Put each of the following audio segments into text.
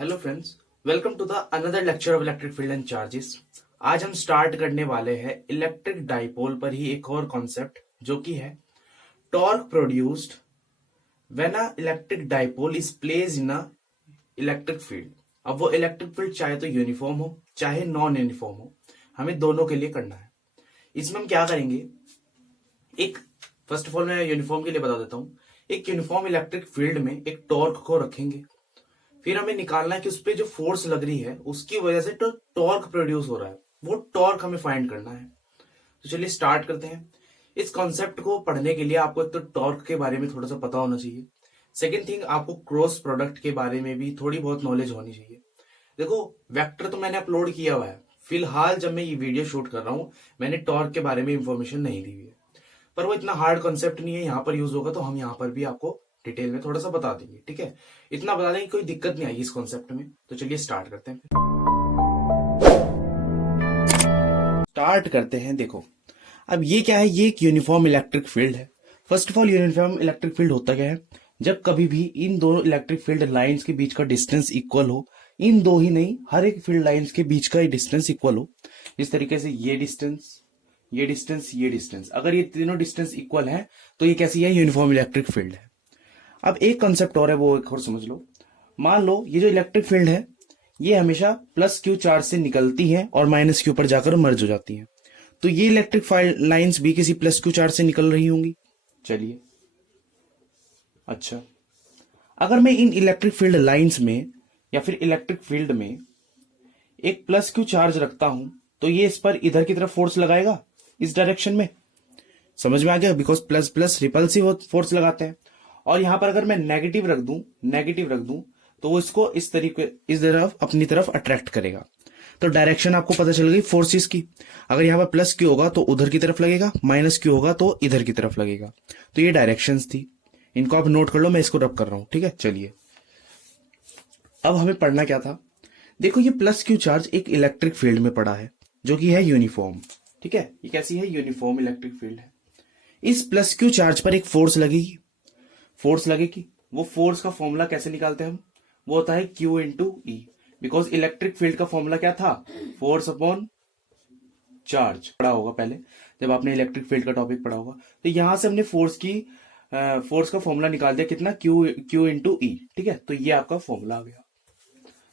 Hello friends, welcome to the another lecture of electric field and charges. आज हम start करने वाले हैं इलेक्ट्रिक डाइपोल पर ही एक और कॉन्सेप्ट जो कि है torque produced when a electric dipole is placed in a electric field. अब वो इलेक्ट्रिक फील्ड चाहे तो यूनिफॉर्म हो चाहे नॉन यूनिफॉर्म हो, हमें दोनों के लिए करना है। इसमें हम क्या करेंगे, एक फर्स्ट ऑफ ऑल मैं यूनिफॉर्म के लिए बता देता हूं। एक यूनिफॉर्म इलेक्ट्रिक फील्ड में एक टॉर्क को रखेंगे, फिर हमें निकालना है कि उस पर जो फोर्स लग रही है उसकी वजह से तो टॉर्क प्रोड्यूस हो रहा है, वो टॉर्क हमें फाइंड करना है। तो चलिए स्टार्ट करते हैं। इस कॉन्सेप्ट को पढ़ने के लिए आपको एक तो टॉर्क के बारे में थोड़ा सा पता होना चाहिए। सेकेंड थिंग, आपको क्रॉस प्रोडक्ट के बारे में भी थोड़ी बहुत नॉलेज होनी चाहिए। देखो, वेक्टर तो मैंने अपलोड किया हुआ है, फिलहाल जब मैं ये वीडियो शूट कर रहा हूं मैंने टॉर्क के बारे में इंफॉर्मेशन नहीं दी हुई है, पर वो इतना हार्ड कॉन्सेप्ट नहीं है, यहाँ पर यूज होगा तो हम यहाँ पर भी आपको डिटेल में थोड़ा सा बता देंगे। ठीक है, इतना बता देंगे, कोई दिक्कत नहीं आएगी इस कॉन्सेप्ट में। तो चलिए स्टार्ट करते हैं। देखो, अब ये क्या है, ये एक यूनिफॉर्म इलेक्ट्रिक फील्ड है। First of all, uniform electric field होता क्या है, जब कभी भी इन दोनों इलेक्ट्रिक फील्ड लाइंस के बीच का डिस्टेंस इक्वल हो, इन दो ही नहीं हर एक फील्ड लाइंस के बीच का डिस्टेंस इक्वल हो। इस तरीके से ये डिस्टेंस, ये डिस्टेंस, ये डिस्टेंस, अगर ये तीनों डिस्टेंस इक्वल है तो ये कैसी है, यूनिफॉर्म इलेक्ट्रिक फील्ड है। अब एक कंसेप्ट और है, वो एक और समझ लो। मान लो ये जो इलेक्ट्रिक फील्ड है ये हमेशा प्लस क्यू चार्ज से निकलती है और माइनस क्यू पर जाकर मर्ज हो जाती है, तो ये इलेक्ट्रिक लाइंस भी किसी प्लस क्यू चार्ज से निकल रही होंगी। चलिए, अच्छा, अगर मैं इन इलेक्ट्रिक फील्ड लाइंस में या फिर इलेक्ट्रिक फील्ड में एक प्लस क्यू चार्ज रखता हूं तो ये इस पर इधर की तरफ फोर्स लगाएगा, इस डायरेक्शन में। समझ में आ गया, because plus plus repulsive force लगाते हैं। और यहां पर अगर मैं नेगेटिव रख दूं तो वो इसको इस तरीके, इस तरफ अपनी तरफ अट्रैक्ट करेगा। तो डायरेक्शन आपको पता चल गई फोर्सेस की। अगर यहां पर प्लस क्यू होगा तो उधर की तरफ लगेगा, माइनस क्यू होगा तो इधर की तरफ लगेगा। तो ये डायरेक्शंस थी, इनको आप नोट कर लो, मैं इसको रब कर रहा हूं। ठीक है, चलिए अब हमें पढ़ना क्या था। देखो, ये प्लस क्यू चार्ज एक इलेक्ट्रिक फील्ड में पड़ा है जो कि है यूनिफॉर्म। ठीक है, ये कैसी है, यूनिफॉर्म इलेक्ट्रिक फील्ड है। इस प्लस क्यू चार्ज पर एक फोर्स लगेगी, वो फोर्स का फॉर्मूला कैसे निकालते हैं हम, वो होता है Q into E. Because electric field का फॉर्मूला क्या था, फोर्स अपॉन चार्ज। पढ़ा होगा पहले जब आपने इलेक्ट्रिक फील्ड का टॉपिक पढ़ा होगा। तो यहां से हमने फोर्स का फॉर्मूला निकाल दिया, कितना, Q इंटू ई। ठीक है, तो ये आपका फॉर्मूला आ गया।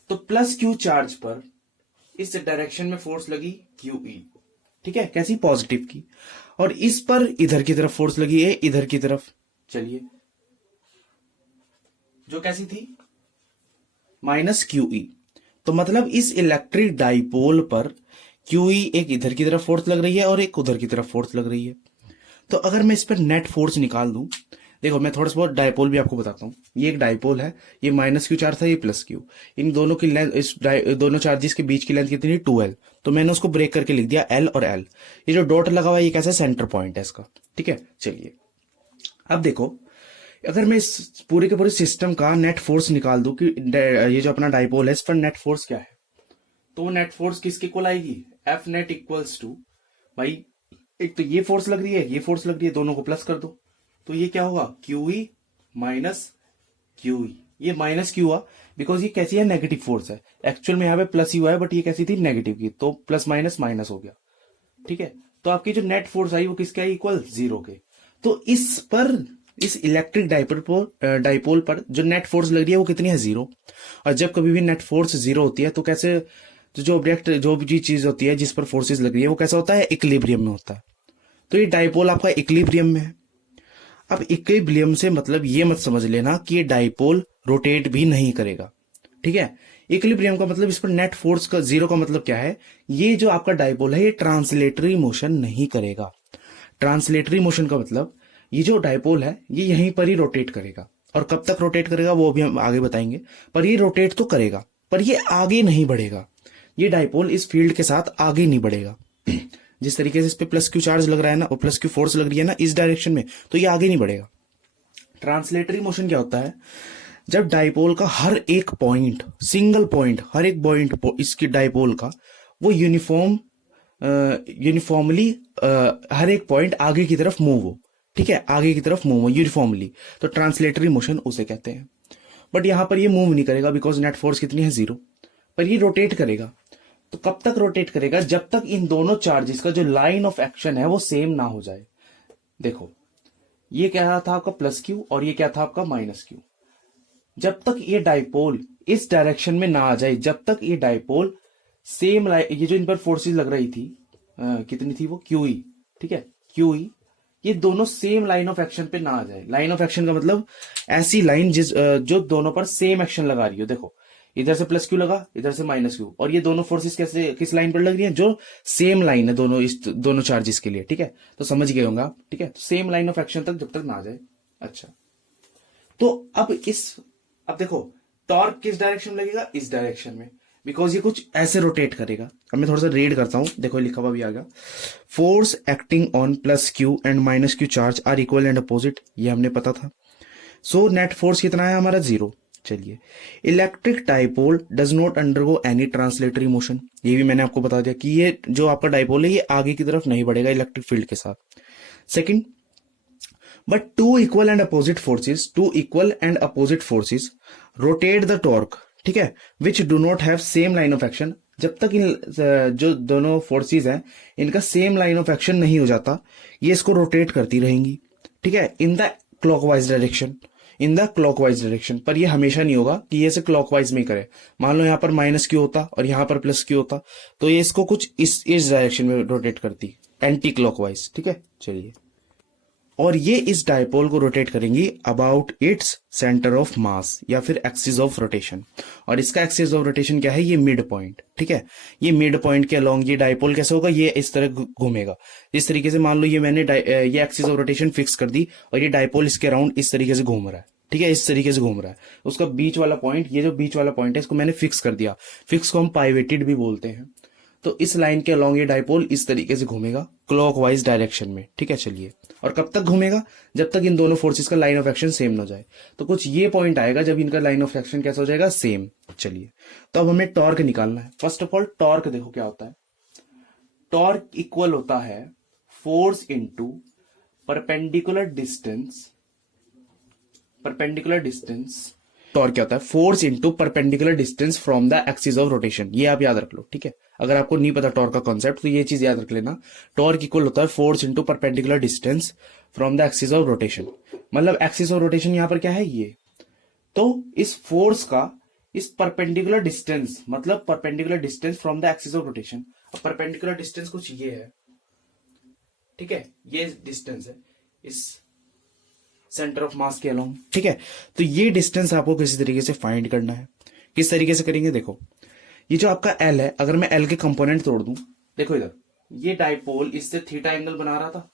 तो प्लस क्यू चार्ज पर इस डायरेक्शन में फोर्स लगी QE। ठीक है, कैसी, पॉजिटिव की। और इस पर इधर की तरफ फोर्स लगी है, इधर की तरफ। चलिए, जो कैसी थी, माइनस QE। तो मतलब इस इलेक्ट्रिक डाइपोल पर QE एक इधर की तरफ फोर्स लग रही है और एक उधर की तरफ फोर्स लग रही है। तो अगर मैं इस पर नेट फोर्स निकाल दूं, देखो मैं थोड़ा सा बहुत डाइपोल भी आपको बताता हूं। ये एक डाइपोल है, ये माइनस क्यू चार्ज था, ये प्लस क्यू। इन दोनों की लेंथ, इस दोनों चार्जेस के बीच की लेंथ कितनी है, 2L। तो मैंने उसको ब्रेक करके लिख दिया L और L। ये जो डॉट लगा हुआ है ये कैसा, सेंटर पॉइंट है इसका। ठीक है, चलिए अब देखो, अगर मैं इस पूरे के पूरे सिस्टम का नेट फोर्स निकाल दूं कि ये जो अपना डाइपोल है इस पर नेट फोर्स क्या है, तो वो नेट फोर्स किसके इक्वल आएगी, एफ नेट इक्वल्स टू, भाई एक तो ये फोर्स लग रही है, ये फोर्स लग रही है, दोनों को प्लस कर दो तो ये क्या होगा, QE माइनस QE। ये माइनस क्यू हुआ बिकॉज ये कैसी है, नेगेटिव फोर्स है। एक्चुअल में यहाँ पे प्लस ही हुआ है बट ये कैसी थी, नेगेटिव की, तो प्लस माइनस माइनस हो गया। ठीक है, तो आपकी जो नेट फोर्स आई वो किसके आई, इक्वल 0 के। तो इस इलेक्ट्रिक डाइपोल पर जो नेट फोर्स लग रही है वो कितनी है, 0। और जब कभी भी नेट फोर्स 0 होती है तो कैसे, तो जो ऑब्जेक्ट, जो भी चीज होती है जिस पर फोर्सेस लग रही है वो कैसा होता है, इक्विलिब्रियम में होता है। तो ये डाइपोल आपका इक्विलिब्रियम में है। अब इक्विलिब्रियम से मतलब ये मत समझ लेना कि ये डाइपोल रोटेट भी नहीं करेगा। ठीक है, इक्विलिब्रियम का मतलब इस पर नेट फोर्स का 0 का मतलब क्या है, ये जो आपका डाइपोल है ये ट्रांसलेटरी मोशन नहीं करेगा। ट्रांसलेटरी मोशन का मतलब ये जो डाइपोल है ये यहीं पर ही रोटेट करेगा, और कब तक रोटेट करेगा वो भी हम आगे बताएंगे। पर ये रोटेट तो करेगा पर ये आगे नहीं बढ़ेगा। ये डाइपोल इस फील्ड के साथ आगे नहीं बढ़ेगा। जिस तरीके से इस पे प्लस क्यू चार्ज लग रहा है ना, और प्लस क्यू फोर्स लग रही है ना इस डायरेक्शन में, तो ये आगे नहीं बढ़ेगा। ट्रांसलेटरी मोशन क्या होता है, जब डाइपोल का हर एक पॉइंट, सिंगल पॉइंट, हर एक पॉइंट इसकी डाइपोल का वो यूनिफॉर्मली हर एक पॉइंट आगे की तरफ मूव हो। ठीक है, आगे की तरफ मूव हो यूनिफॉर्मली, तो ट्रांसलेटरी मोशन उसे कहते हैं। बट यहां पर ये मूव नहीं करेगा बिकॉज नेट फोर्स कितनी है 0, पर ये रोटेट करेगा। तो कब तक रोटेट करेगा? जब तक इन दोनों चार्जेस का जो लाइन ऑफ एक्शन है वो सेम ना हो जाए। देखो ये क्या था आपका प्लस क्यू और ये क्या था आपका माइनस क्यू। जब तक ये डाइपोल इस डायरेक्शन में ना आ जाए, जब तक ये डाइपोल सेम ये जो इन पर फोर्सेस लग रही थी कितनी थी वो क्यूई, ठीक है क्यूई, ये दोनों सेम लाइन ऑफ एक्शन पे ना आ जाए। लाइन ऑफ एक्शन का मतलब ऐसी लाइन जो दोनों पर सेम एक्शन लगा रही हो। देखो इधर से प्लस क्यू लगा, इधर से माइनस क्यू, और ये दोनों फोर्सेस कैसे किस लाइन पर लग रही हैं? जो सेम लाइन है दोनों, इस दोनों चार्जेस के लिए, ठीक है। तो समझ गए होंगे आप, ठीक है। सेम लाइन ऑफ एक्शन तक जब तक ना आ जाए। अच्छा, तो अब देखो टॉर्क किस डायरेक्शन में लगेगा? इस डायरेक्शन में, बिकॉज ये कुछ ऐसे रोटेट करेगा। अब मैं थोड़ा सा रीड करता हूं, देखो लिखा हुआ भी आ गया। Force acting on plus Q and minus Q charge are equal and opposite, ये हमने पता था। सो नेट फोर्स कितना है हमारा? 0। चलिए, electric dipole does not undergo any translatory motion, ये भी मैंने आपको बता दिया कि ये जो आपका डाइपोल है ये आगे की तरफ नहीं बढ़ेगा इलेक्ट्रिक फील्ड के साथ। Second, but two equal and opposite forces rotate the torque, ठीक है, which do not have same line of action. जब तक इन जो दोनों फोर्सेस हैं इनका सेम लाइन ऑफ एक्शन नहीं हो जाता, ये इसको रोटेट करती रहेंगी, ठीक है, इन द क्लॉकवाइज डायरेक्शन। पर ये हमेशा नहीं होगा कि ये इसे क्लॉकवाइज में ही करे। मान लो यहाँ पर माइनस क्यू होता और यहाँ पर प्लस क्यू होता, तो ये इसको कुछ इस डायरेक्शन में रोटेट करती, एंटी क्लॉकवाइज, ठीक है। चलिए, और ये इस डायपोल को रोटेट करेंगी about its centre of mass या फिर एक्सिस ऑफ रोटेशन। और इसका एक्सिस ऑफ रोटेशन क्या है? ये मिड पॉइंट, ठीक है। ये मिड पॉइंट के अलोंग ये डायपोल कैसे होगा? ये इस तरह घूमेगा। इस तरीके से मान लो ये मैंने ये एक्सिस ऑफ रोटेशन फिक्स कर दी और ये डायपोल इसके अराउंड इस तरीके से घूम रहा है, ठीक है, इस तरीके से घूम रहा है। उसका बीच वाला पॉइंट, ये जो बीच वाला पॉइंट है इसको मैंने फिक्स कर दिया। फिक्स को हम पाइवेटेड भी बोलते हैं। तो इस लाइन के अलोंग ये डायपोल इस तरीके से घूमेगा क्लॉकवाइज डायरेक्शन में, ठीक है। चलिए, और कब तक घूमेगा? जब तक इन दोनों फोर्सेस का लाइन ऑफ एक्शन सेम ना हो जाए। तो कुछ ये पॉइंट आएगा जब इनका लाइन ऑफ एक्शन कैसा हो जाएगा? सेम। चलिए, तो अब हमें टॉर्क निकालना है। फर्स्ट ऑफ ऑल टॉर्क देखो क्या होता है। टॉर्क इक्वल होता है force into perpendicular distance. Torque क्या होता है? Force into perpendicular distance from the axis of rotation. ये आप याद रख लो, ठीक है। अगर आपको नहीं पता टॉर्क का कॉन्सेप्ट तो ये चीज याद रख लेना। टॉर्क इक्वल होता है force into perpendicular distance from the axis of rotation. मतलब एक्सिस ऑफ रोटेशन यहां पर क्या है? ये। तो इस फोर्स का इस परपेंडिकुलर डिस्टेंस, मतलब perpendicular distance from the axis of rotation. अब परपेंडिकुलर डिस्टेंस कुछ ये है, ठीक है, ये डिस्टेंस है इस सेंटर ऑफ मास के अलोंग, ठीक है। तो ये डिस्टेंस आपको किसी तरीके से फाइंड करना है। किस तरीके से करेंगे? देखो, ये जो आपका एल है, अगर मैं एल के कंपोनेंट तोड़ दूं, देखो इधर ये डाइपोल इससे थीटा एंगल बना रहा था,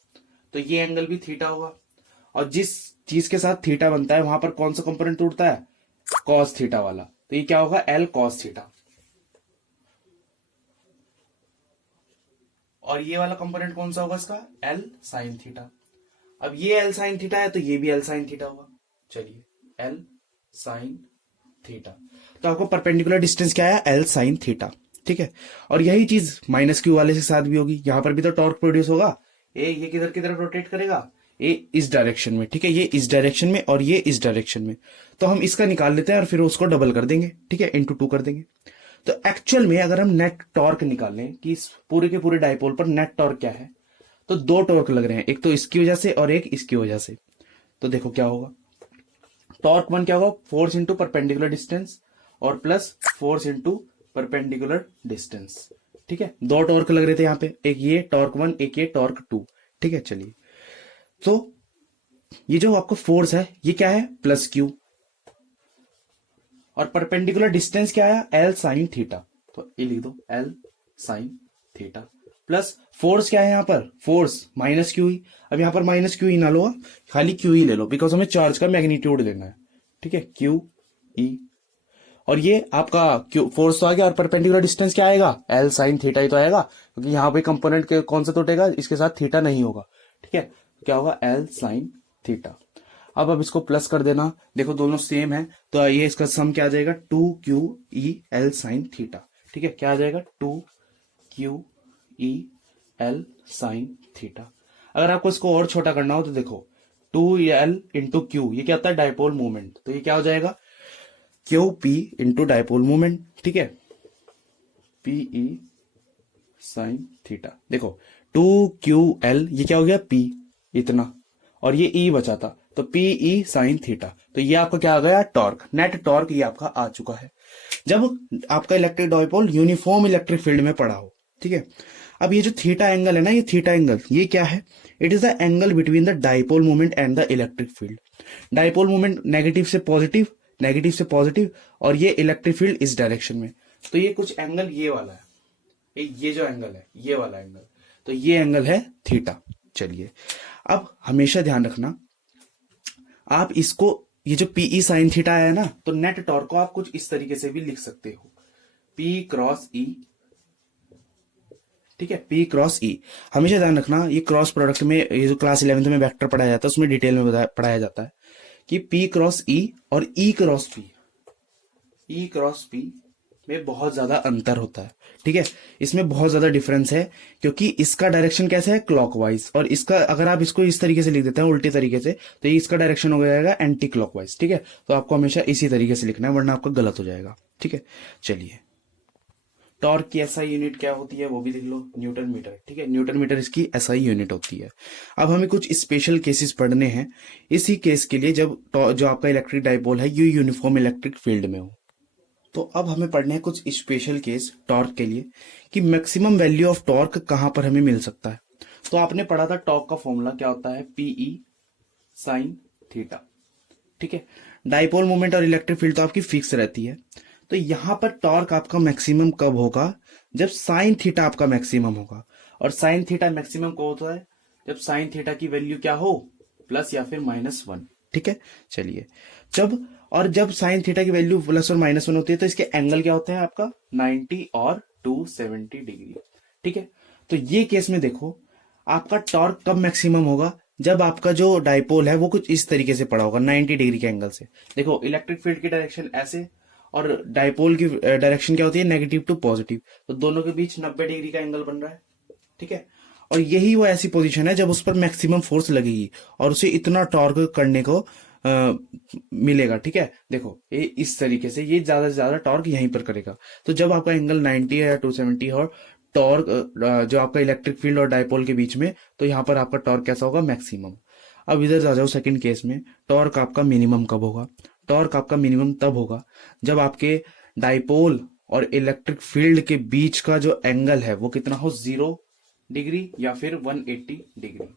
तो ये एंगल भी थीटा होगा। और जिस चीज के साथ थीटा बनता है वहां पर कौन सा कंपोनेंट टूटता है? कॉस थीटा वाला। तो ये क्या होगा? L cos theta. और ये वाला कंपोनेंट कौन सा होगा इसका? L sine theta. अब ये एल साइन थीटा है तो ये भी एल साइन थीटा होगा। चलिए, एल साइन थीटा। तो आपको परपेंडिकुलर डिस्टेंस क्या है? एल साइन थीटा, ठीक है। और यही चीज माइनस क्यू वाले के साथ भी होगी। यहां पर भी तो टॉर्क प्रोड्यूस होगा। ये किधर की तरफ रोटेट करेगा? ये इस डायरेक्शन में, ठीक है, ये इस डायरेक्शन में और ये इस डायरेक्शन में। तो हम इसका निकाल लेते हैं और फिर उसको डबल कर देंगे, ठीक है, इंटू 2 कर देंगे। तो एक्चुअल में अगर हम नेट टॉर्क निकालें कि इस पूरे के पूरे डाइपोल पर नेट टॉर्क क्या है, तो 2 टॉर्क लग रहे हैं, एक तो इसकी वजह से और एक इसकी वजह से। तो देखो क्या होगा। टॉर्क 1 क्या होगा? फोर्स इंटू परपेंडिकुलर डिस्टेंस और plus force into perpendicular distance, ठीक है। 2 टॉर्क लग रहे थे यहां पे, एक ये टॉर्क 1, एक ये टॉर्क 2, ठीक है। चलिए, तो ये जो आपका फोर्स है ये क्या है? Plus Q. और परपेंडिकुलर डिस्टेंस क्या आया? L sine theta. तो ये लिख दो, L sine theta. Plus force क्या है यहां पर? Force minus Q E. अब यहां पर माइनस क्यू ई ना लो, खाली क्यू ई ले लो, बिकॉज हमें चार्ज का मैग्नीट्यूड लेना है, ठीक है, क्यू ई। और ये आपका क्यू फोर्स तो आ गया, और परपेंडिकुलर डिस्टेंस क्या आएगा? एल साइन थीटा ही तो आएगा, क्योंकि यहां पे कंपोनेंट के कौन सा टूटेगा? इसके साथ थीटा नहीं होगा, ठीक है। क्या होगा? L sine theta. अब इसको प्लस कर देना, देखो दोनों सेम है, तो ये इसका सम क्या आ जाएगा? 2QE L साइन थीटा, ठीक है। क्या आ जाएगा? 2QE L sine theta. अगर आपको इसको और छोटा करना हो तो देखो 2L इंटू क्यू, ये क्या होता है? Dipole movement. तो ये क्या हो जाएगा? Q P into dipole moment, ठीक है, पी ई साइन थीटा। देखो 2QL ये क्या हो गया P इतना, और ये E बचा था तो PE साइन थीटा। तो ये आपका क्या आ गया, टॉर्क, नेट टॉर्क ये आपका आ चुका है जब आपका electric dipole uniform electric field में पड़ा हो, ठीक है। अब ये जो थीटा एंगल है ना, ये थीटा एंगल ये क्या है, it is the angle between the dipole moment and the electric field. Dipole moment negative से पॉजिटिव, नेगेटिव से पॉजिटिव, और ये इलेक्ट्रिक फील्ड इस डायरेक्शन में। तो ये कुछ एंगल ये वाला है, ये जो एंगल है ये वाला एंगल, तो ये एंगल है थीटा। चलिए अब हमेशा ध्यान रखना, आप इसको, ये जो पीई साइन थीटा है ना, तो नेट टॉर्क को आप कुछ इस तरीके से भी लिख सकते हो, P क्रॉस E, ठीक है, P क्रॉस E। हमेशा ध्यान रखना ये क्रॉस प्रोडक्ट में, ये जो क्लास 11th में वेक्टर पढ़ाया जाता है उसमें डिटेल में पढ़ाया जाता है कि P क्रॉस E और E cross P, E cross P में बहुत ज्यादा अंतर होता है, ठीक है, इसमें बहुत ज्यादा डिफरेंस है, क्योंकि इसका डायरेक्शन कैसा है, क्लॉकवाइज, और इसका अगर आप इसको इस तरीके से लिख देते हैं उल्टे तरीके से, तो ये इसका डायरेक्शन हो जाएगा एंटी क्लॉकवाइज, ठीक है। तो आपको हमेशा इसी तरीके से लिखना है वरना आपका गलत हो जाएगा, ठीक है। चलिए टॉर्क की एसआई यूनिट क्या होती है वो भी देख लो, न्यूटन मीटर, ठीक है, न्यूटन मीटर इसकी एसआई यूनिट होती है। अब हमें कुछ स्पेशल केसेस पढ़ने हैं इसी केस के लिए, जब जो आपका इलेक्ट्रिक डायपोल है ये यूनिफॉर्म इलेक्ट्रिक फील्ड में हो। तो अब हमें पढ़ने हैं कुछ स्पेशल केस टॉर्क के लिए कि मैक्सिमम वैल्यू ऑफ टॉर्क कहां पर हमें मिल सकता है। तो आपने पढ़ा था टॉर्क का फॉर्मूला क्या होता है, पीई साइन थीटा, ठीक है। डायपोल मोमेंट और इलेक्ट्रिक फील्ड तो आपकी फिक्स रहती है, तो यहां पर टॉर्क आपका मैक्सिमम कब होगा, जब साइन थीटा आपका मैक्सिमम होगा। और साइन थीटा मैक्सिमम कब होता है, जब साइन थीटा की वैल्यू क्या हो, प्लस या फिर -1, ठीक है। चलिए जब साइन थीटा की वैल्यू प्लस और -1 होती है तो इसके एंगल क्या होते हैं आपका 90 और 270 डिग्री, ठीक है। तो ये केस में देखो आपका टॉर्क कब मैक्सिमम होगा, जब आपका जो डायपोल है वो कुछ इस तरीके से पड़ा होगा 90 डिग्री के एंगल से। देखो इलेक्ट्रिक फील्ड की डायरेक्शन ऐसे और डायपोल की डायरेक्शन क्या होती है, नेगेटिव टू पॉजिटिव, तो दोनों के बीच 90 डिग्री का एंगल बन रहा है, ठीक है। और यही वो ऐसी पोजीशन है जब उस पर मैक्सिमम फोर्स लगेगी और उसे इतना टॉर्क करने को मिलेगा, ठीक है। देखो ये इस तरीके से ये ज्यादा से ज्यादा टॉर्क यहीं पर करेगा। तो जब आपका एंगल 90 है या 270 है और टॉर्क जो आपका इलेक्ट्रिक फील्ड और डायपोल के बीच में, तो यहाँ पर आपका टॉर्क कैसा होगा, मैक्सिमम। अब इधर आ जाओ सेकंड केस में, टॉर्क आपका मिनिमम कब होगा। टॉर्क आपका मिनिमम तब होगा जब आपके डायपोल और इलेक्ट्रिक फील्ड के बीच का जो एंगल है वो कितना हो, 0 डिग्री या फिर 180 डिग्री,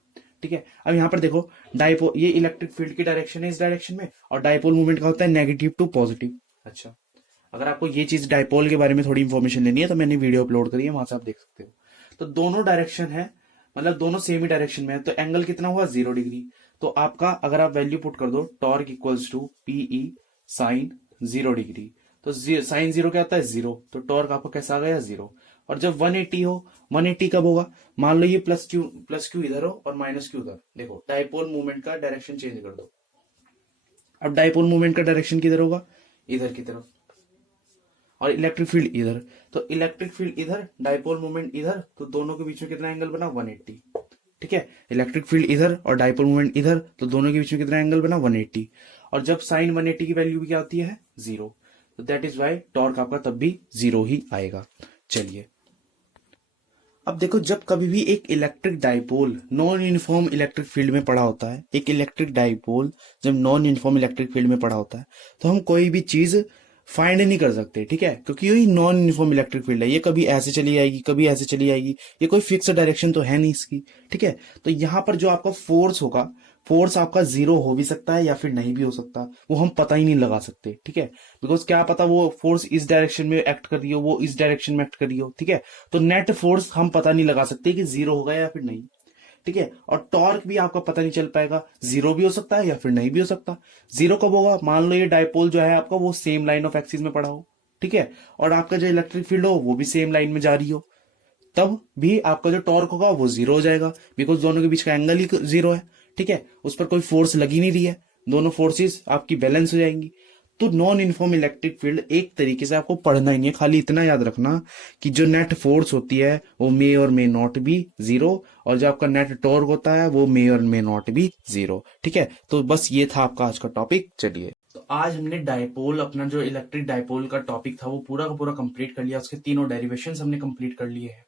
ठीक है। अब यहां पर देखो डायपोल, ये इलेक्ट्रिक फील्ड की डायरेक्शन है इस डायरेक्शन में, और डायपोल मूवमेंट का होता है नेगेटिव टू पॉजिटिव। अच्छा, अगर आपको ये चीज डायपोल के बारे में थोड़ी इंफॉर्मेशन लेनी है तो मैंने वीडियो अपलोड करी है, वहां से आप देख सकते हो। तो दोनों डायरेक्शन है, मतलब दोनों सेम ही डायरेक्शन में है, तो एंगल कितना हुआ, 0 डिग्री। तो आपका अगर आप वैल्यू पुट कर दो, torque equals to PE sine 0 degree, तो साइन 0 क्या होता है, 0, तो टॉर्क आपको कैसा आ गया, 0। और जब 180 हो, 180 कब होगा, मान लो ये प्लस क्यू इधर हो और -Q उधर। देखो डायपोल मूवमेंट का डायरेक्शन चेंज कर दो, अब डायपोल मूवमेंट का डायरेक्शन किधर होगा, इधर की तरफ, और इलेक्ट्रिक फील्ड इधर, तो इलेक्ट्रिक फील्ड इधर, डायपोल मूवमेंट इधर, तो दोनों के बीच में कितना एंगल बना, 180, ठीक है। इलेक्ट्रिक फील्ड इधर और डायपोल मूवमेंट इधर, तो दोनों के बीच में कितना एंगल बना, 180। और जब साइन 180 की वैल्यू भी क्या होती है, 0, तो दैट इज वाई टॉर्क आपका तब भी 0 ही आएगा। चलिए अब देखो, जब कभी भी एक electric dipole non uniform electric field में पड़ा होता है, एक इलेक्ट्रिक डायपोल जब नॉन यूनिफॉर्म इलेक्ट्रिक फील्ड में पड़ा होता है, तो हम कोई भी चीज फाइंड नहीं कर सकते, ठीक है, क्योंकि ये नॉन यूनिफॉर्म इलेक्ट्रिक फील्ड है, ये कभी ऐसे चली जाएगी कभी ऐसे चली जाएगी, ये कोई फिक्स डायरेक्शन तो है नहीं इसकी, ठीक है। तो यहां पर जो आपका फोर्स होगा, फोर्स आपका 0 हो भी सकता है या फिर नहीं भी हो सकता, वो हम पता ही नहीं लगा सकते, ठीक है। बिकॉज क्या पता वो फोर्स इस डायरेक्शन में एक्ट कर रही हो, वो इस डायरेक्शन में एक्ट कर रही हो, ठीक है। तो नेट फोर्स हम पता नहीं लगा सकते कि 0 होगा या फिर नहीं, ठीक है। और टॉर्क भी आपका पता नहीं चल पाएगा, 0 भी हो सकता है या फिर नहीं भी हो सकता। 0 कब होगा, मान लो ये डायपोल जो है आपका वो सेम लाइन ऑफ एक्सिस में पड़ा हो, ठीक है, और आपका जो इलेक्ट्रिक फील्ड हो वो भी सेम लाइन में जा रही हो, तब भी आपका जो टॉर्क होगा वो 0 हो जाएगा, बिकॉज दोनों के बीच का एंगल ही 0 है, ठीक है, उस पर कोई फोर्स लगी नहीं रही है, दोनों फोर्सेस आपकी बैलेंस हो जाएंगी। तो नॉन यूनिफॉर्म इलेक्ट्रिक फील्ड एक तरीके से आपको पढ़ना ही नहीं है, खाली इतना याद रखना कि जो नेट फोर्स होती है वो मे और मे नॉट बी 0, और जो आपका नेट टॉर्क होता है वो मे और मे नॉट बी 0, ठीक है। तो बस ये था आपका आज का टॉपिक। चलिए तो आज हमने डायपोल, अपना जो इलेक्ट्रिक डायपोल का टॉपिक था वो पूरा का पूरा कंप्लीट कर लिया, उसके तीनों डेरिवेशंस हमने कंप्लीट कर लिए हैं।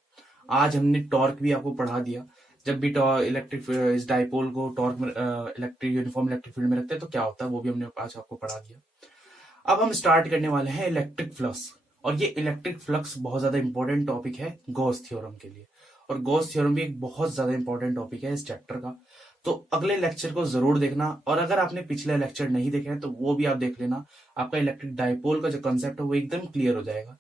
आज हमने टॉर्क भी आपको पढ़ा दिया। जब भी इलेक्ट्रिक इस डायपोल को टॉर्क में इलेक्ट्रिक यूनिफॉर्म इलेक्ट्रिक फील्ड में रखते हैं तो क्या होता है वो भी हमने आज आपको पढ़ा दिया। अब हम स्टार्ट करने वाले हैं इलेक्ट्रिक फ्लक्स, और ये इलेक्ट्रिक फ्लक्स बहुत ज्यादा इंपॉर्टेंट टॉपिक है गॉस थ्योरम के लिए, और गॉस थ्योरम भी एक बहुत ज्यादा इंपॉर्टेंट टॉपिक है इस चैप्टर का। तो अगले लेक्चर को जरूर देखना, और अगर आपने पिछले लेक्चर नहीं देखे हैं तो वो भी आप देख लेना। आपका इलेक्ट्रिक डायपोल का जो कंसेप्ट है वो एकदम क्लियर हो जाएगा।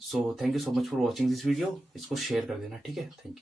So thank you so much for watching this video. इसको शेयर कर देना, ठीक है। Thank you.